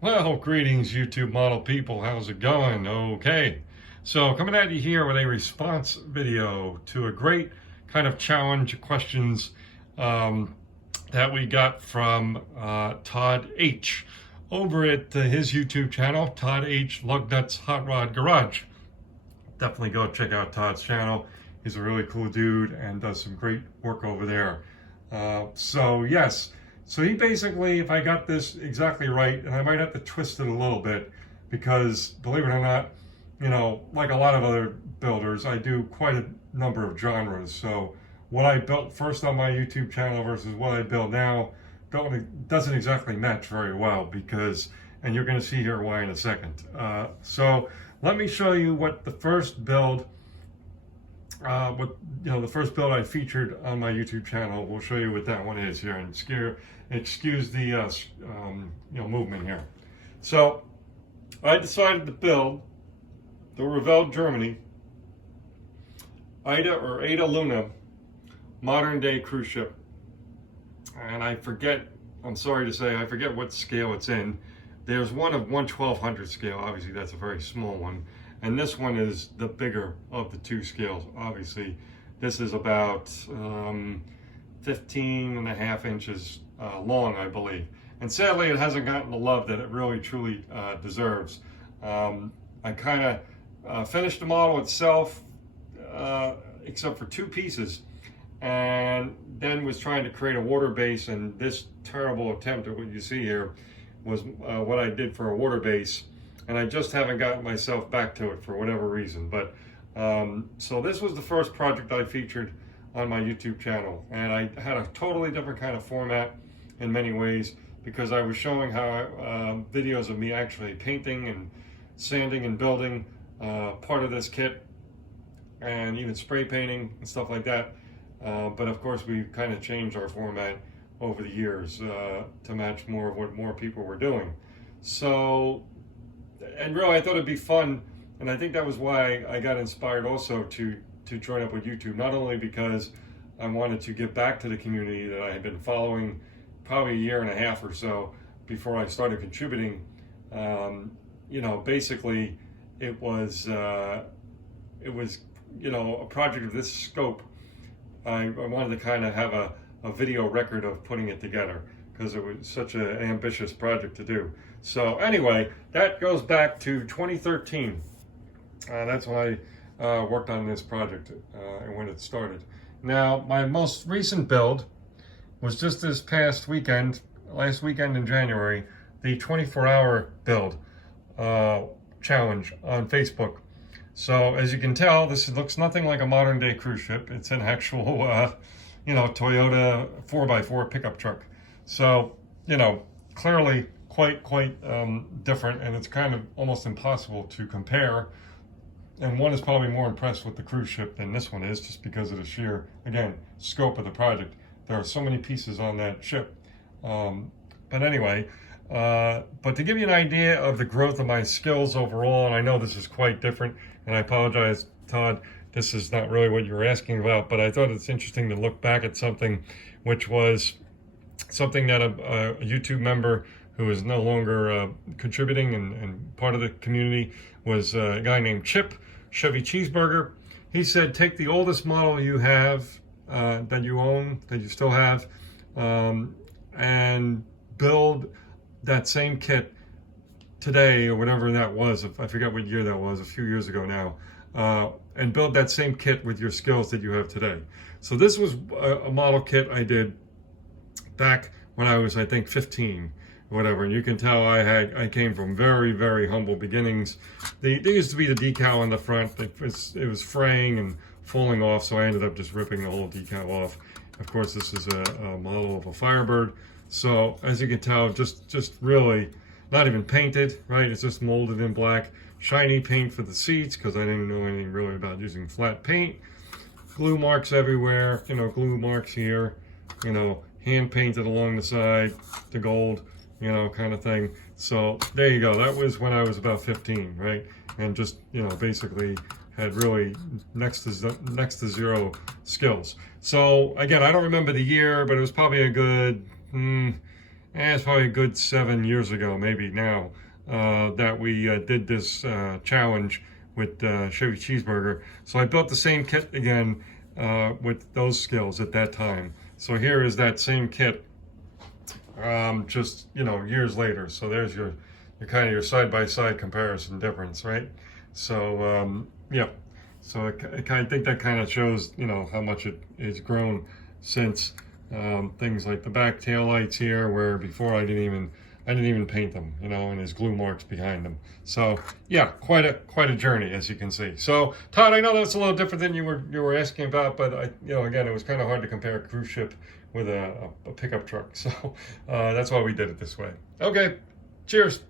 Well, greetings, YouTube model people. How's it going? Okay. So, coming at you here with a response video to a great kind of challenge questions um, that we got from Todd H. over at his YouTube channel, Todd H. Lugnuts Hot Rod Garage. Definitely go check out Todd's channel. He's a really cool dude and does some great work over there. Yes. So he basically, if I got this exactly right, and I might have to twist it a little bit because, believe it or not, like a lot of other builders, I do quite a number of genres. So what I built first on my YouTube channel versus what I build now doesn't exactly match very well because, and you're going to see here why in a second. So let me show you what the first build the first build I featured on my YouTube channel. We'll show you what that one is here, and excuse the movement here. So I decided to build the Revell Germany Ada Luna modern day cruise ship, and I'm sorry to say I forget what scale it's in. There's one of 1/1200 scale, obviously that's a very small one, and this one is the bigger of the two scales. Obviously this is about 15.5 inches long, I believe, and sadly it hasn't gotten the love that it really truly deserves. I kind of finished the model itself except for two pieces, and then was trying to create a water base, and this terrible attempt at what you see here was what I did for a water base, and I just haven't gotten myself back to it for whatever reason. But so this was the first project I featured on my YouTube channel, and I had a totally different kind of format in many ways because I was showing how videos of me actually painting and sanding and building part of this kit, and even spray painting and stuff like that. But of course we've kind of changed our format over the years to match more of what more people were doing. So, and really I thought it'd be fun, and I think that was why I got inspired also to join up with YouTube, not only because I wanted to give back to the community that I had been following probably a year and a half or so before I started contributing. Basically it was a project of this scope. I wanted to kind of have a video record of putting it together because it was such an ambitious project to do. So anyway, that goes back to 2013. That's when I worked on this project and when it started. Now, my most recent build was just this past weekend, last weekend in January, the 24-hour build challenge on Facebook. So as you can tell, this looks nothing like a modern day cruise ship. It's an actual, Toyota 4x4 pickup truck. So, clearly quite different, and it's kind of almost impossible to compare. And one is probably more impressed with the cruise ship than this one is, just because of the sheer, again, scope of the project. There are so many pieces on that ship. But anyway, but to give you an idea of the growth of my skills overall, and I know this is quite different, and I apologize, Todd, this is not really what you were asking about, but I thought it's interesting to look back at something which was something that a YouTube member who is no longer contributing and part of the community was a guy named Chip, Chevy Cheeseburger. He said, take the oldest model you have, that you own, that you still have, and build that same kit today, or whatever that was. I forget what year that was, a few years ago now, and build that same kit with your skills that you have today. So this was a model kit I did back when I was, I think, 15, whatever. And you can tell I came from very, very humble beginnings. There used to be the decal on the front. It was fraying and falling off, so I ended up just ripping the whole decal off. Of course, this is a model of a Firebird. So as you can tell, just really not even painted, right? It's just molded in black. Shiny paint for the seats because I didn't know anything really about using flat paint. Glue marks everywhere, glue marks here, hand painted along the side, the gold, kind of thing. So there you go. That was when I was about 15, right? And just, basically had really next to zero skills. So again, I don't remember the year, but it was probably a good it's probably a good 7 years ago, maybe now, that we did this challenge with Chevy Cheeseburger. So I built the same kit again with those skills at that time. So here is that same kit, just, you know, years later. So there's your kind of your side-by-side comparison difference, right? So yeah, so I kind of think that kind of shows, you know, how much it has grown since. Things like the back tail lights here, where before I didn't even paint them, you know, and there's glue marks behind them. So yeah, quite a journey, as you can see. So Todd, I know that's a little different than you were asking about, but you know, again, it was kind of hard to compare a cruise ship with a pickup truck. So that's why we did it this way. Okay, cheers.